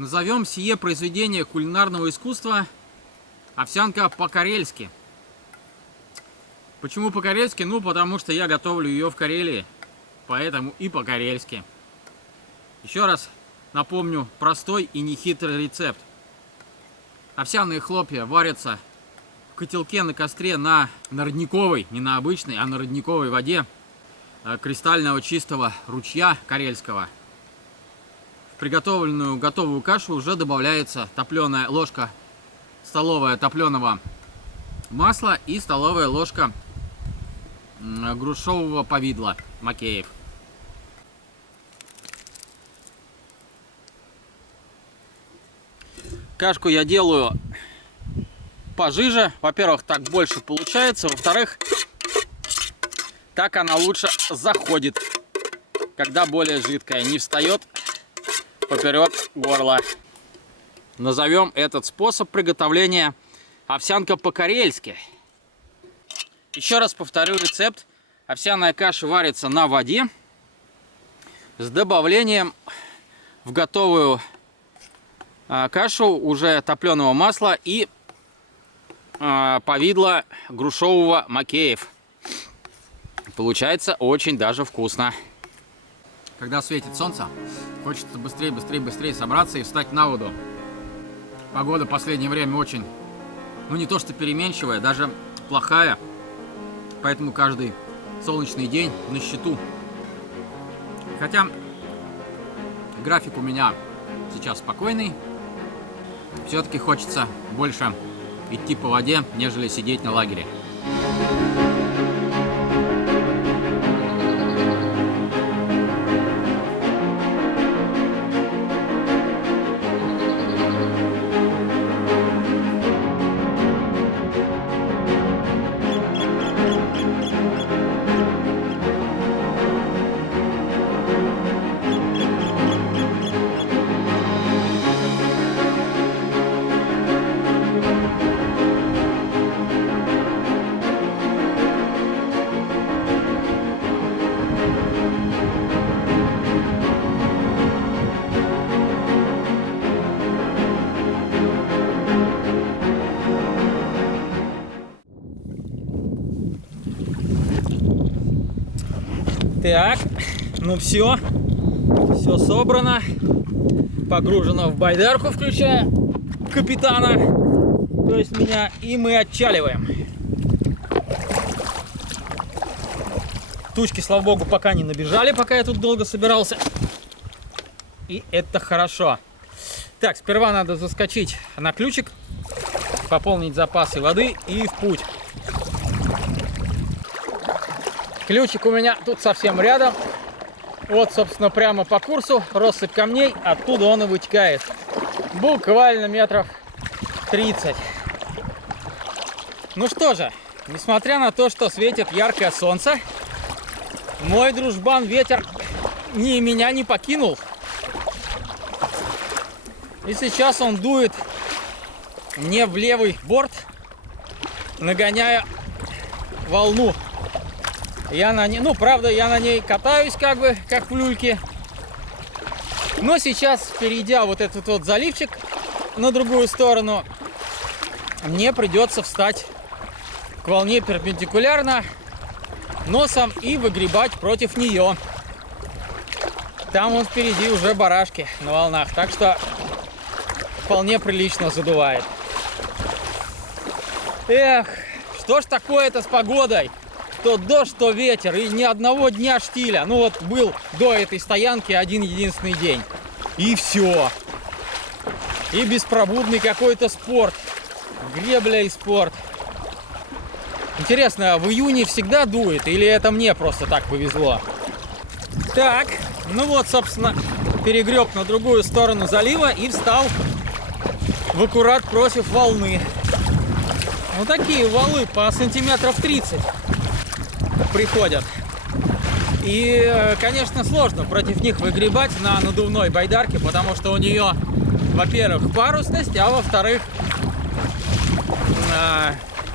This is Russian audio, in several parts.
Назовем сие произведение кулинарного искусства овсянка по-карельски. Почему по-карельски? Ну, потому что я готовлю ее в Карелии, поэтому и по-карельски. Еще раз напомню простой и нехитрый рецепт. Овсяные хлопья варятся в котелке на костре на родниковой, не на обычной, а на родниковой воде кристального чистого ручья карельского. В приготовленную готовую кашу уже добавляется топленая ложка столовая топленого масла и столовая ложка грушевого повидла Макеев. Кашку я делаю пожиже. Во-первых, так больше получается. Во-вторых, так она лучше заходит, когда более жидкая, не встает поперек горла. Назовем этот способ приготовления овсянка по-карельски. Еще раз повторю рецепт. Овсяная каша варится на воде с добавлением в готовую кашу уже топленого масла и повидла грушевого Макеев. Получается очень даже вкусно. Когда светит солнце, хочется быстрее собраться и встать на воду. Погода в последнее время очень, ну не то что переменчивая, даже плохая. Поэтому каждый солнечный день на счету. Хотя график у меня сейчас спокойный, все-таки хочется больше идти по воде, нежели сидеть на лагере. Так, ну все собрано, погружено в байдарку, включая капитана, то есть меня, и мы отчаливаем. Тучки, слава богу, пока не набежали, пока я тут долго собирался, и это хорошо. Так, сперва надо заскочить на ключик, пополнить запасы воды и в путь. Ключик у меня тут совсем рядом. Вот, собственно, прямо по курсу россыпь камней. Оттуда он и вытекает. Буквально метров 30. Ну что же, несмотря на то, что светит яркое солнце, мой дружбан ветер меня не покинул. И сейчас он дует мне в левый борт, нагоняя волну. Я на ней, ну, правда, я на ней катаюсь, как бы, как в люльке. Но сейчас, перейдя вот этот вот заливчик на другую сторону, мне придется встать к волне перпендикулярно носом и выгребать против нее. Там вон впереди уже барашки на волнах, так что вполне прилично задувает. Эх, что ж такое-то с погодой? То дождь, то ветер, и ни одного дня штиля. Ну вот был до этой стоянки один единственный день. И все. И беспробудный какой-то спорт. Гребля и спорт. Интересно, в июне всегда дует? Или это мне просто так повезло? Так, ну вот, собственно, перегреб на другую сторону залива и встал в аккурат против волны. Ну такие валы по сантиметров 30 приходят. И, конечно, сложно против них выгребать на надувной байдарке, потому что у нее, во-первых, парусность, а во-вторых,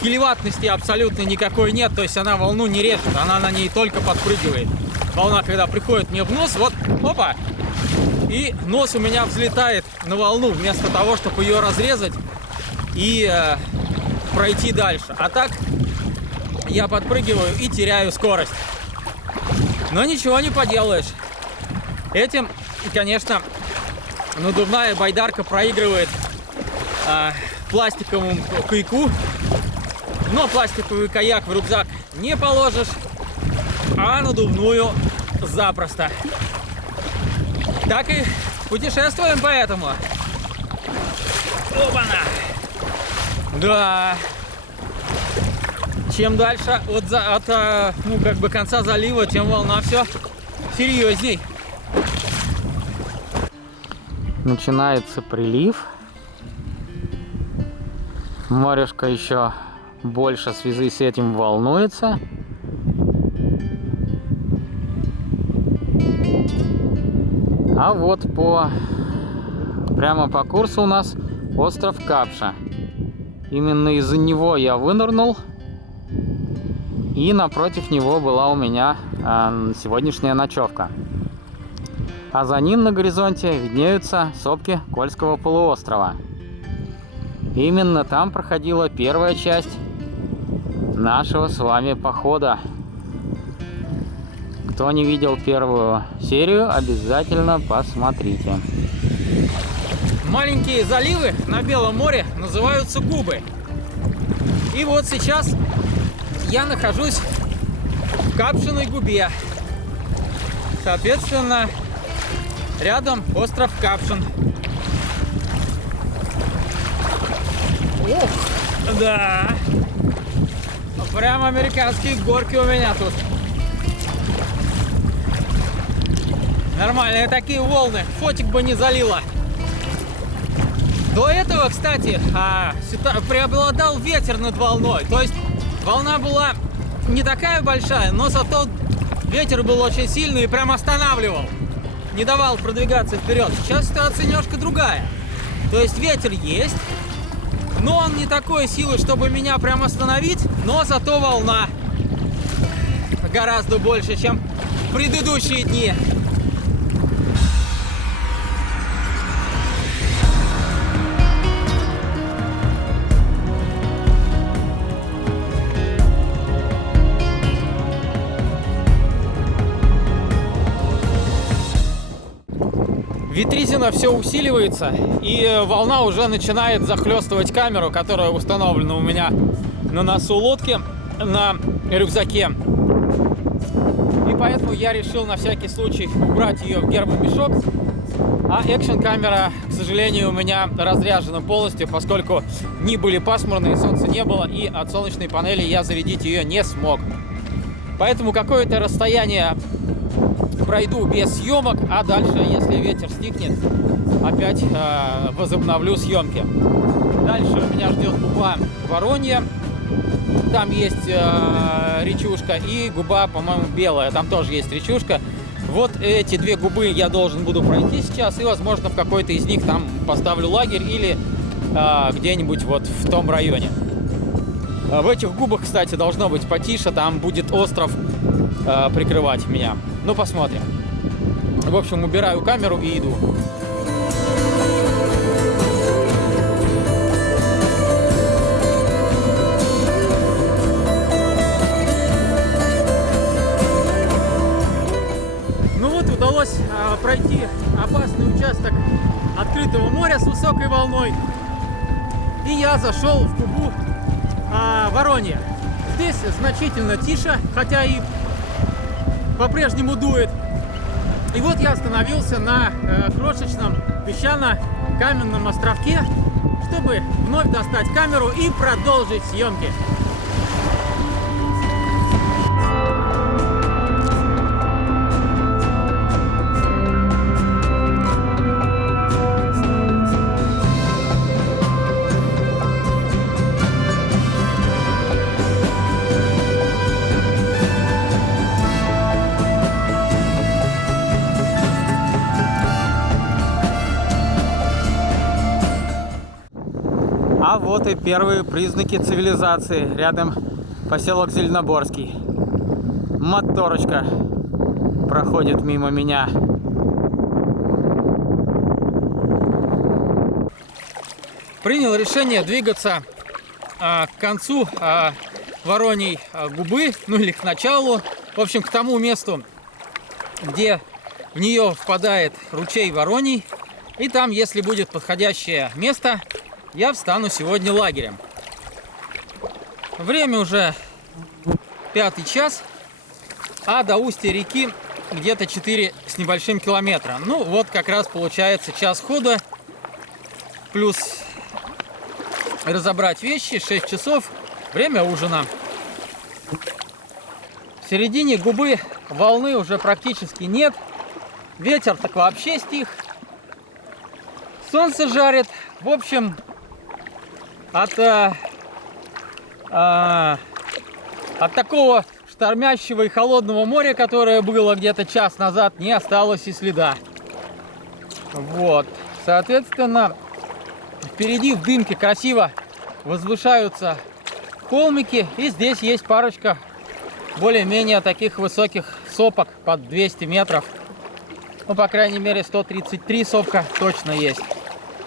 килеваттности абсолютно никакой нет, то есть она волну не режет, она на ней только подпрыгивает. Волна, когда приходит мне в нос, вот, опа, И нос у меня взлетает на волну, вместо того, чтобы ее разрезать и пройти дальше. А так я подпрыгиваю и теряю скорость. Но ничего не поделаешь. Этим, конечно, надувная байдарка проигрывает пластиковому каяку. Но пластиковый каяк в рюкзак не положишь, а надувную запросто. Так и путешествуем поэтому. Опа-на! Да. Чем дальше от ну, как бы конца залива, тем волна все серьезней. Начинается прилив. Морешка еще больше в связи с этим волнуется. А вот прямо по курсу у нас остров Капша. Именно из-за него я вынырнул. И напротив него была у меня сегодняшняя ночевка. А за ним на горизонте виднеются сопки Кольского полуострова. Именно там проходила первая часть нашего с вами похода. Кто не видел первую серию, обязательно посмотрите. Маленькие заливы на Белом море называются губы. И вот сейчас я нахожусь в Капшиной губе. Соответственно, рядом остров Капшин. Ох, да. Прям американские горки у меня тут. Нормальные такие волны. Фотик бы не залило. До этого, кстати, преобладал ветер над волной. То есть волна была не такая большая, но зато ветер был очень сильный и прям останавливал. Не давал продвигаться вперед. Сейчас ситуация немножко другая. То есть ветер есть, но он не такой силы, чтобы меня прям остановить. Но зато волна гораздо больше, чем в предыдущие дни. Ветризина все усиливается, и волна уже начинает захлестывать камеру, которая установлена у меня на носу лодки, на рюкзаке. И поэтому я решил на всякий случай убрать ее в гермомешок. А экшн-камера, к сожалению, у меня разряжена полностью, поскольку дни были пасмурные, солнца не было, и от солнечной панели я зарядить ее не смог. Поэтому какое-то расстояние пройду без съемок, а дальше, если ветер стихнет, опять возобновлю съемки. Дальше у меня ждет губа Воронья. Там есть речушка, и губа, по-моему, Белая. Там тоже есть речушка. Вот эти две губы я должен буду пройти сейчас, и, возможно, в какой-то из них там поставлю лагерь или где-нибудь вот в том районе. В этих губах, кстати, должно быть потише, там будет остров прикрывать меня. Ну, посмотрим. В общем, убираю камеру и иду. Ну вот, удалось пройти опасный участок открытого моря с высокой волной. И я зашел в губу Воронья. Здесь значительно тише, хотя и по-прежнему дует. И вот я остановился на крошечном песчано-каменном островке, чтобы вновь достать камеру и продолжить съемки. А вот и первые признаки цивилизации. Рядом поселок Зеленоборский. Моторочка проходит мимо меня. принял решение двигаться к концу Вороньей губы, ну или к началу, в общем, к тому месту, где в нее впадает ручей Вороний. И там, если будет подходящее место, я встану сегодня лагерем. Время уже 5 час, а до устья реки где-то 4 с небольшим километра. Ну вот как раз получается час хода, плюс разобрать вещи, 6 часов, время ужина. В середине губы волны уже практически нет, ветер так вообще стих, солнце жарит. В общем, от такого штормящего и холодного моря, которое было где-то час назад, не осталось и следа. Вот, соответственно, впереди в дымке красиво возвышаются холмики, и здесь есть парочка более-менее таких высоких сопок под 200 метров. Ну, по крайней мере, 133 сопка точно есть.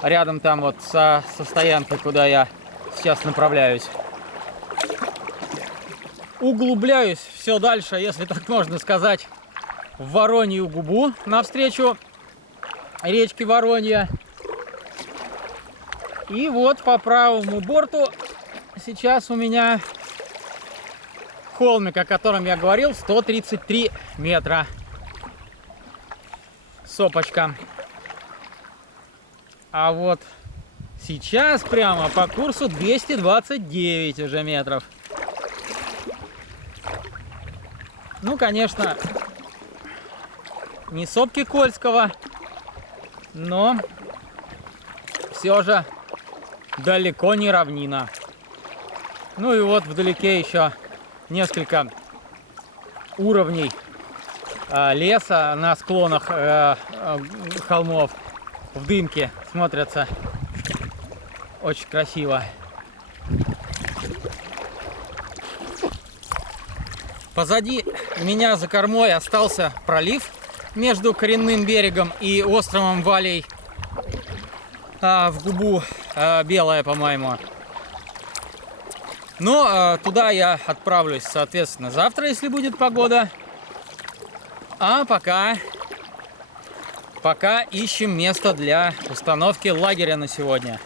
Рядом там вот со стоянкой, куда я сейчас направляюсь. Углубляюсь все дальше, если так можно сказать, в Воронью губу, навстречу речке Воронья. И вот по правому борту сейчас у меня холмик, о котором я говорил, 133 метра. Сопочка. А вот сейчас прямо по курсу 229 уже метров. Ну, конечно, не сопки Кольского, но все же далеко не равнина. Ну и вот вдалеке еще несколько уровней леса на склонах холмов в дымке смотрятся очень красиво. Позади меня за кормой остался пролив между коренным берегом и островом Валей в губу, белая, по-моему. Но туда я отправлюсь, соответственно, завтра, если будет погода. А пока ищем место для установки лагеря на сегодня.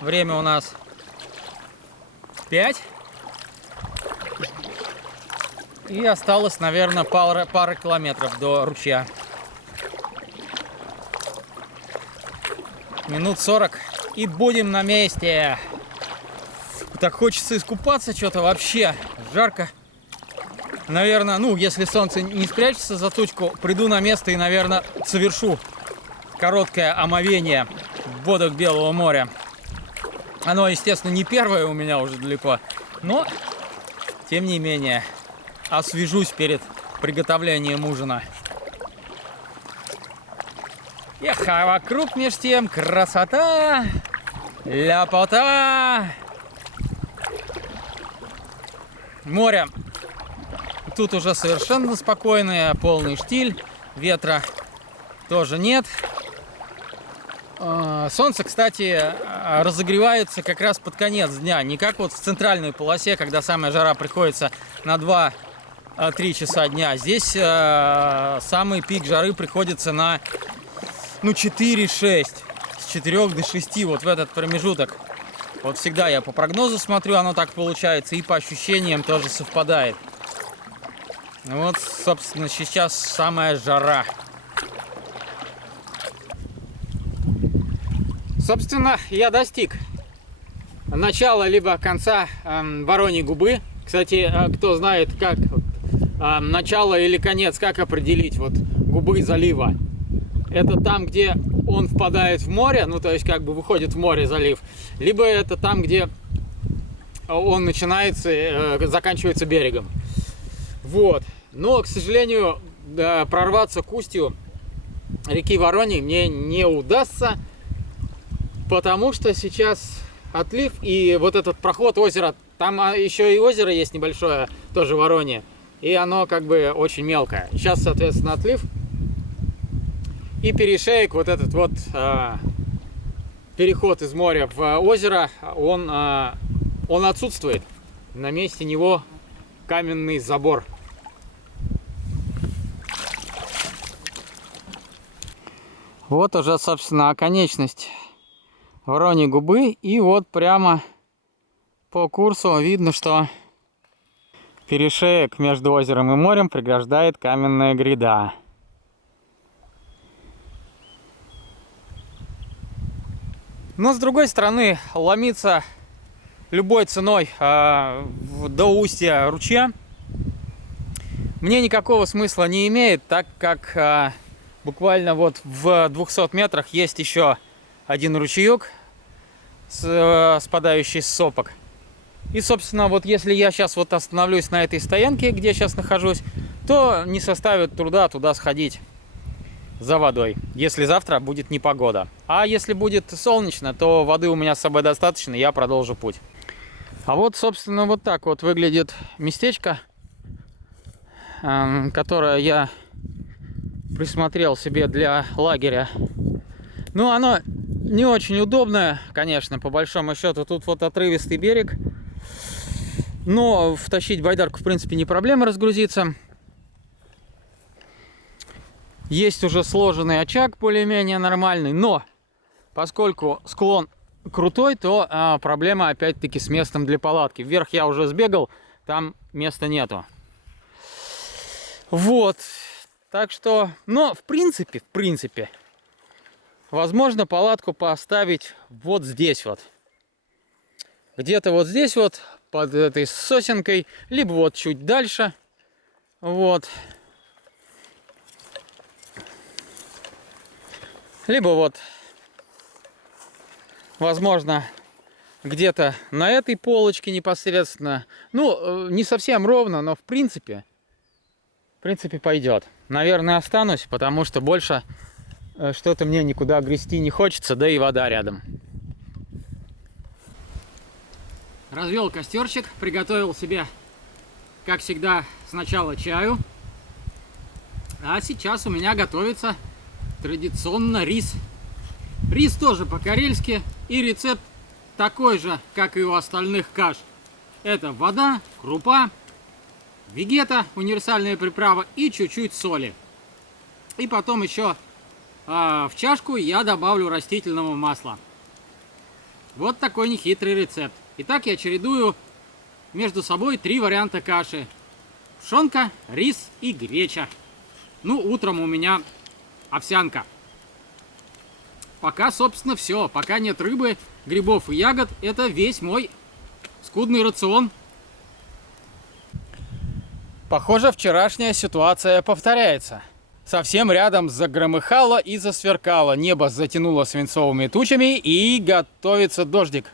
Время у нас 5. И осталось, наверное, пара километров до ручья. Минут 40 и будем на месте. Так хочется искупаться что-то вообще. Жарко. Наверное, ну, если солнце не спрячется за тучку, приду на место и, наверное, совершу короткое омовение в водах Белого моря. Оно, естественно, не первое у меня уже далеко, но, тем не менее, освежусь перед приготовлением ужина. Эх, а вокруг меж тем красота, ляпота. Море тут уже совершенно спокойное, полный штиль, ветра тоже нет. Солнце, кстати, разогревается как раз под конец дня, не как вот в центральной полосе, когда самая жара приходится на 2-3 часа дня. Здесь самый пик жары приходится на 4-6, с 4 до 6, вот в этот промежуток. Вот всегда я по прогнозу смотрю, оно так получается, и по ощущениям тоже совпадает. Вот, собственно, сейчас самая жара. Собственно, я достиг начала либо конца Вороньей губы. Кстати, кто знает, как начало или конец, как определить вот губы залива. Это там, где он впадает в море, ну то есть как бы выходит в море залив, либо это там, где он начинается, заканчивается берегом. Вот. Но, к сожалению, прорваться к устью реки Вороньей мне не удастся, потому что сейчас отлив и вот этот проход озера, там еще и озеро есть небольшое, тоже Воронье, и оно как бы очень мелкое. Сейчас, соответственно, отлив и перешеек вот этот вот переход из моря в озеро, он отсутствует. На месте него каменный забор. Вот уже, собственно, оконечность Вороньей губы. И вот прямо по курсу видно, что перешеек между озером и морем преграждает каменная гряда. Но с другой стороны, ломиться любой ценой до устья ручья мне никакого смысла не имеет, так как буквально вот в 200 метрах есть еще один ручеек, спадающий с сопок. И, собственно, вот если я сейчас вот остановлюсь на этой стоянке, где я сейчас нахожусь, то не составит труда туда сходить за водой, если завтра будет непогода. А если будет солнечно, то воды у меня с собой достаточно, я продолжу путь. А вот, собственно, вот так вот выглядит местечко, которое я присмотрел себе для лагеря. Ну, оно не очень удобное, конечно, по большому счету. Тут вот отрывистый берег. Но втащить байдарку, в принципе, не проблема разгрузиться. Есть уже сложенный очаг, более-менее нормальный. Но поскольку склон крутой, то проблема опять-таки с местом для палатки. Вверх я уже сбегал, там места нету. Вот. Так что, но в принципе, возможно палатку поставить вот здесь вот. Где-то вот здесь вот, под этой сосенкой, либо вот чуть дальше. Вот. Либо вот, возможно, где-то на этой полочке непосредственно. Ну, не совсем ровно, но в принципе пойдет. Наверное, останусь, потому что больше что-то мне никуда грести не хочется, да и вода рядом. Развел костерчик, приготовил себе, как всегда, сначала чаю. А сейчас у меня готовится традиционно рис. Рис тоже по-карельски, и рецепт такой же, как и у остальных каш. Это вода, крупа, вегета, универсальная приправа и чуть-чуть соли. И потом еще в чашку я добавлю растительного масла. Вот такой нехитрый рецепт. Итак, я чередую между собой 3 варианта каши. Пшенка, рис и греча. Ну, утром у меня овсянка. Пока, собственно, все. Пока нет рыбы, грибов и ягод. Это весь мой скудный рацион. Похоже, вчерашняя ситуация повторяется. Совсем рядом загромыхало и засверкало. Небо затянуло свинцовыми тучами и готовится дождик.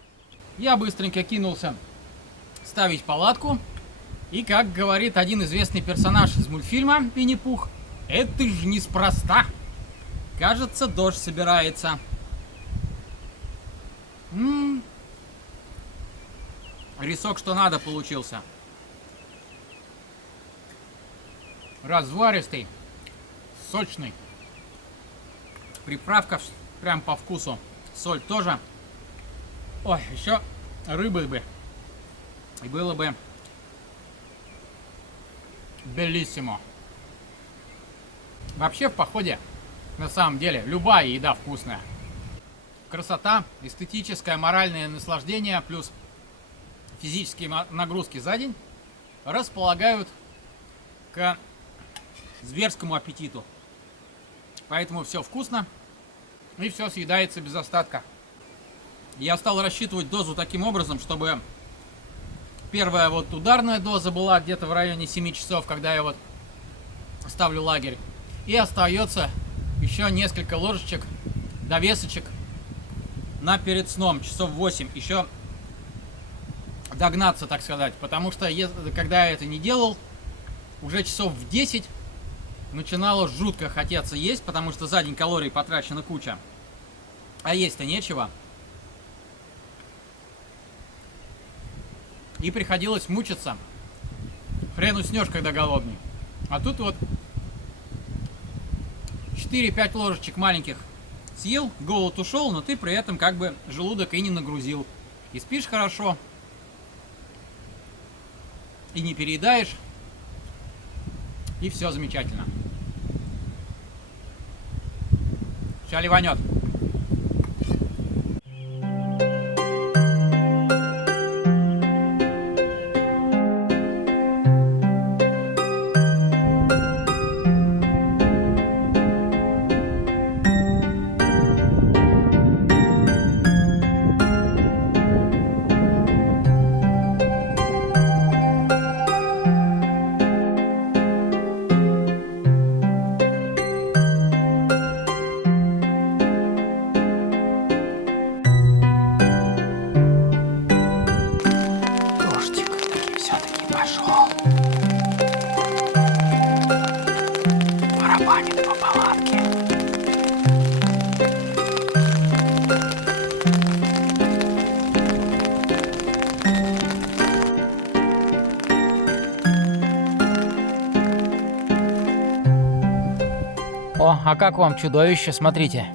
Я быстренько кинулся ставить палатку. И, как говорит один известный персонаж из мультфильма «Винни-Пух», это же неспроста. Кажется, дождь собирается. Рисок что надо получился. Разваристый, сочный. Приправка прям по вкусу. Соль тоже. Ой, еще рыбы бы. И было бы белиссимо. Вообще в походе, на самом деле, любая еда вкусная. Красота, эстетическое, моральное наслаждение, плюс физические нагрузки за день располагают к зверскому аппетиту. Поэтому все вкусно и все съедается без остатка. Я стал рассчитывать дозу таким образом, чтобы первая вот ударная доза была где-то в районе 7 часов, когда я вот ставлю лагерь. И остается еще несколько ложечек, довесочек на перед сном, часов 8. Еще догнаться, так сказать. Потому что, когда я это не делал, уже часов в 10 начинало жутко хотеться есть, потому что за день калорий потрачена куча. А есть-то нечего. И приходилось мучиться. Хрен уснешь, когда голодный. А тут вот 4-5 ложечек маленьких съел, голод ушел, но ты при этом как бы желудок и не нагрузил. И спишь хорошо, и не переедаешь, и все замечательно. Сейчас ливанет. О, а как вам чудовище? Смотрите.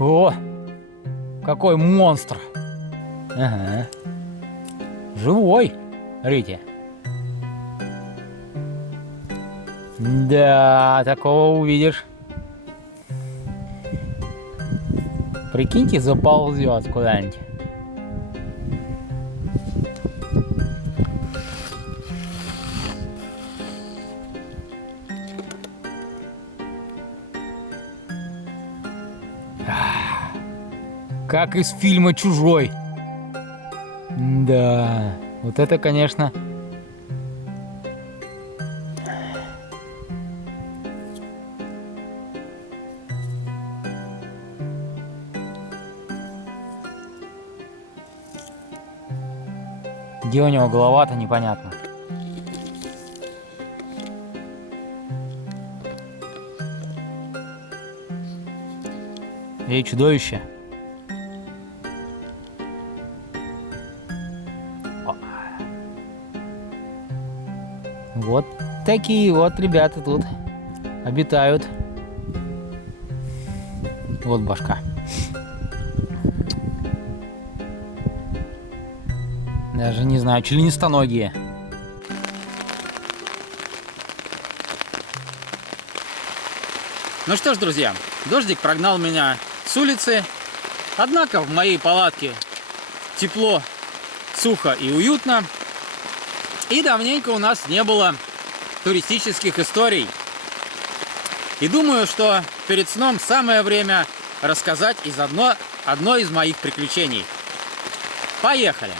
О, какой монстр. Ага. Живой. Смотрите. Да, такого увидишь. Прикиньте, заползет куда-нибудь. Как из фильма «Чужой». Да, вот это, конечно... Где у него голова-то, непонятно. Эй, чудовище. Вот такие вот ребята тут обитают. Вот башка. Даже не знаю, членистоногие. Ну что ж, друзья, дождик прогнал меня с улицы. Однако в моей палатке тепло, сухо и уютно. И давненько у нас не было туристических историй. И думаю, что перед сном самое время рассказать одно из моих приключений. Поехали!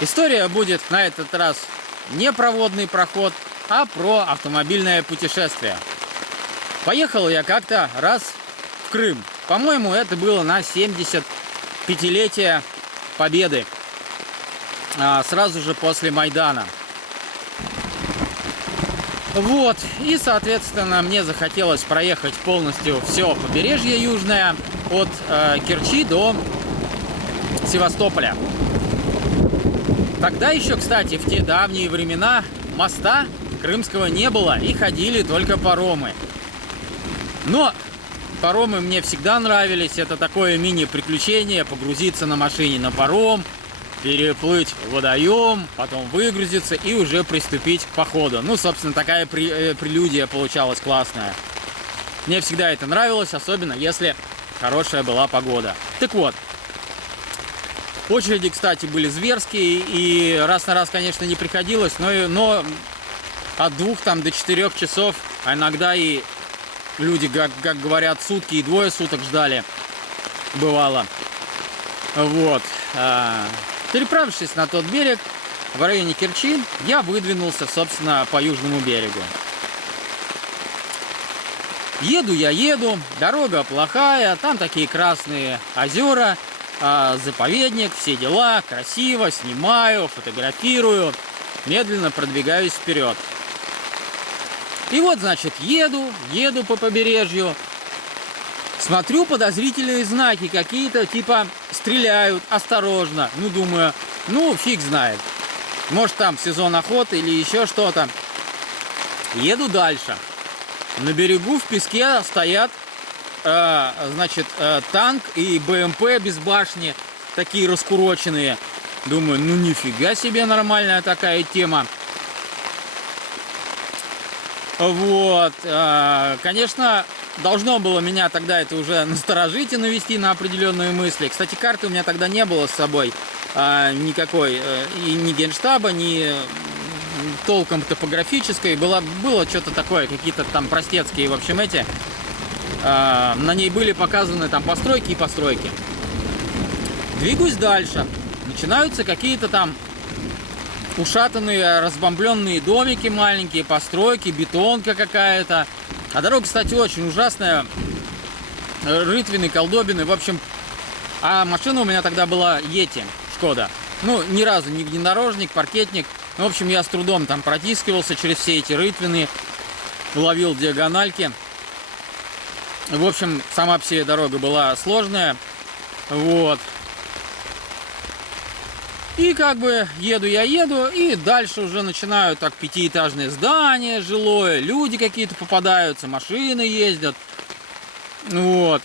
История будет на этот раз не про водный проход, а про автомобильное путешествие. Поехал я как-то раз в Крым. По-моему, это было на 75-летие Победы. Сразу же после Майдана. Вот. И, соответственно, мне захотелось проехать полностью все побережье южное от Керчи до Севастополя. Тогда еще, кстати, в те давние времена моста крымского не было и ходили только паромы. Но паромы мне всегда нравились. Это такое мини-приключение: погрузиться на машине на паром, переплыть водоем, потом выгрузиться и уже приступить к походу. Ну, собственно, такая прелюдия получалась классная. Мне всегда это нравилось, особенно если хорошая была погода. Так вот, очереди, кстати, были зверские, и раз на раз, конечно, не приходилось, но от 2 до 4 часов, а иногда и люди, как говорят, сутки и 2 суток ждали, бывало. Вот. Переправившись на тот берег, в районе Керчи, я выдвинулся, собственно, по южному берегу. Еду, дорога плохая, там такие красные озера, заповедник, все дела, красиво, снимаю, фотографирую, медленно продвигаюсь вперед. И вот, значит, еду по побережью, смотрю, подозрительные знаки какие-то, типа стреляют, осторожно. Ну, думаю, ну, фиг знает. Может, там сезон охоты или еще что-то. Еду дальше. На берегу в песке стоят значит, танк и БМП без башни, такие раскуроченные. Думаю, ну нифига себе, нормальная такая тема. Вот, конечно, должно было меня тогда это уже насторожить и навести на определенные мысли. Кстати, карты у меня тогда не было с собой никакой, и ни генштаба, ни толком топографической. Было что-то такое, какие-то там простецкие, в общем, эти. На ней были показаны там постройки и постройки. Двигаюсь дальше. Начинаются какие-то там ушатанные, разбомбленные домики маленькие, постройки, бетонка какая-то. А дорога, кстати, очень ужасная. Рытвины, колдобины, в общем. А машина у меня тогда была Yeti, Шкода. Ну, ни разу не внедорожник, паркетник. В общем, я с трудом там протискивался через все эти рытвины, ловил диагональки. В общем, сама по себе дорога была сложная. Вот. И как бы еду, и дальше уже начинают так пятиэтажные здания жилое, люди какие-то попадаются, машины ездят. Вот.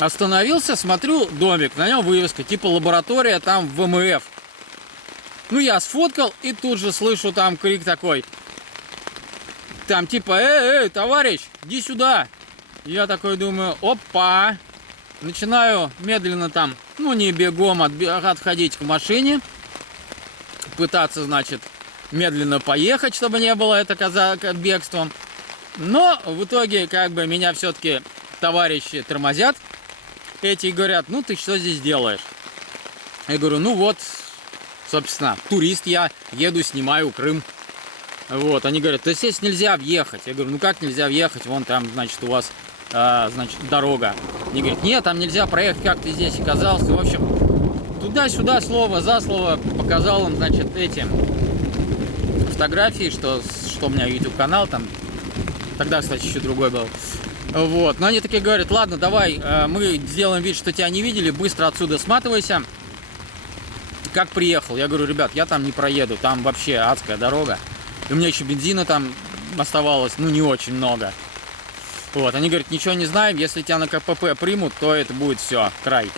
Остановился, смотрю, домик, на нем вывеска, типа лаборатория там ВМФ. Ну, я сфоткал, и тут же слышу там крик такой. Там типа, товарищ, иди сюда. Я такой думаю, опа. Начинаю медленно там, ну не бегом, отходить к машине. Пытаться, значит, медленно поехать, чтобы не было это бегством. Но в итоге, как бы, меня все-таки товарищи тормозят. Эти говорят, ну ты что здесь делаешь? Я говорю, ну вот, собственно, турист я, еду, снимаю Крым. Вот, они говорят, то здесь нельзя въехать. Я говорю, ну как нельзя въехать? Вон там, значит, у вас, значит, дорога. Они говорят, нет, там нельзя проехать, как ты здесь оказался. В общем, туда-сюда, слово за слово показал им, значит, эти фотографии, что у меня YouTube канал там. Тогда, кстати, еще другой был. Вот, но они такие говорят, ладно, давай, мы сделаем вид, что тебя не видели, быстро отсюда сматывайся. Как приехал? Я говорю, ребят, я там не проеду, там вообще адская дорога. И у меня еще бензина там оставалось, ну, не очень много. Вот, они говорят, ничего не знаем, если тебя на КПП примут, то это будет все, край.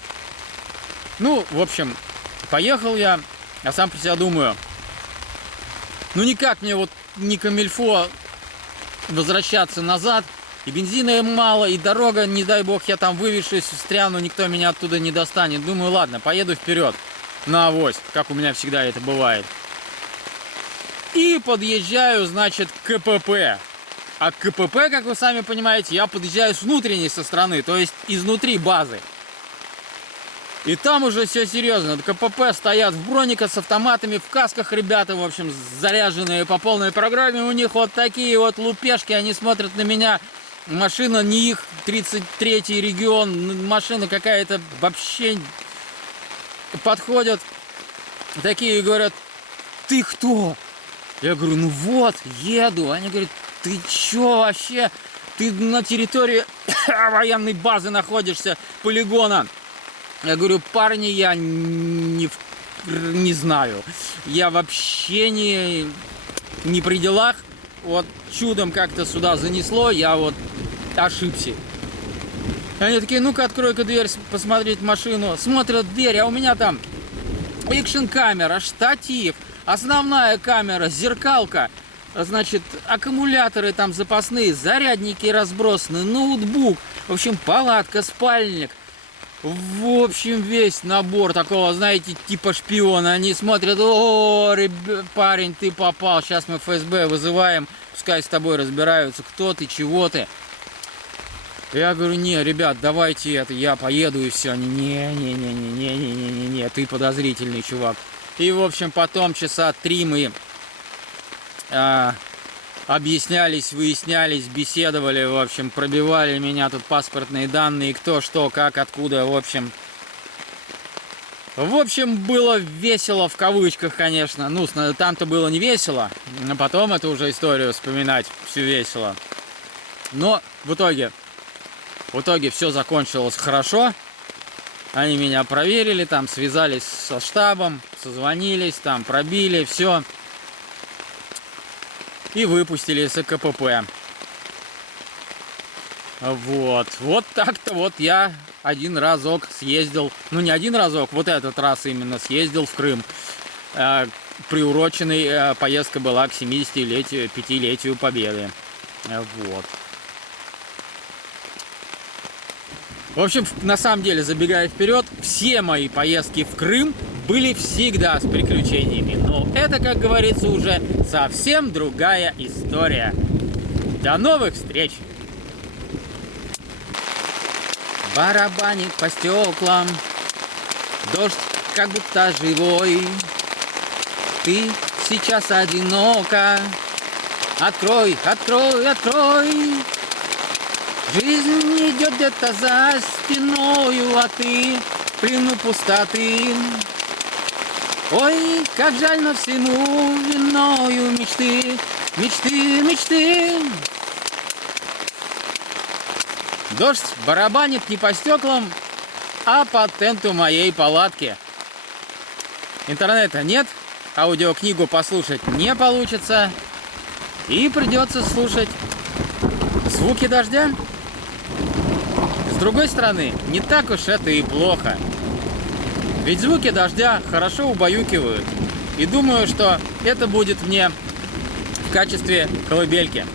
Ну, в общем, поехал я, а сам про себя думаю, ну, никак мне вот не камильфо возвращаться назад, и бензина мало, и дорога, не дай бог, я там вывешусь, встряну, никто меня оттуда не достанет. Думаю, ладно, поеду вперед на авось, как у меня всегда это бывает. И подъезжаю, значит, к КПП. А к КПП, как вы сами понимаете, я подъезжаю с внутренней со стороны, то есть изнутри базы. И там уже все серьезно. КПП стоят в брониках с автоматами, в касках ребята, в общем, заряженные по полной программе. У них вот такие вот лупешки, они смотрят на меня. Машина не их, 33-й регион, машина какая-то вообще. Подходят такие и говорят, ты кто? Я говорю, ну вот, еду. Они говорят, ты чё вообще? Ты на территории военной базы находишься, полигона. Я говорю, парни, я не знаю. Я вообще не при делах. Вот чудом как-то сюда занесло, я вот ошибся. Они такие, ну-ка, открой-ка дверь, посмотреть машину. Смотрят дверь, а у меня там экшн-камера, штатив, основная камера, зеркалка, значит, аккумуляторы там запасные, зарядники разбросаны, ноутбук, в общем, палатка, спальник. В общем, весь набор такого, знаете, типа шпиона. Они смотрят, о, парень, ты попал, сейчас мы ФСБ вызываем, пускай с тобой разбираются, кто ты, чего ты. Я говорю, не, ребят, давайте это, я поеду и все. Они, не, ты подозрительный чувак. И, в общем, потом часа 3 мы объяснялись, выяснялись, беседовали, в общем, пробивали меня тут паспортные данные, кто, что, как, откуда, в общем. В общем, было весело в кавычках, конечно. Ну, там-то было не весело, а потом это уже историю вспоминать, все весело. Но в итоге все закончилось хорошо. Они меня проверили, там связались со штабом, созвонились, там пробили, все. И выпустили из КПП. Вот так-то вот я один разок съездил, ну не один разок, вот этот раз именно съездил в Крым. Приуроченной поездка была к 75-летию Победы. Вот. В общем, на самом деле, забегая вперед, все мои поездки в Крым были всегда с приключениями. Но это, как говорится, уже совсем другая история. До новых встреч! Барабанит по стеклам, дождь как будто живой. Ты сейчас одинока, открой, открой, открой. Жизнь идет где-то за стеною, а ты в плену пустоты. Ой, как жаль, но всему виною мечты, мечты, мечты. Дождь барабанит не по стеклам, а по тенту моей палатки. Интернета нет, аудиокнигу послушать не получится, и придется слушать звуки дождя. С другой стороны, не так уж это и плохо. Ведь звуки дождя хорошо убаюкивают. И думаю, что это будет мне в качестве колыбельки.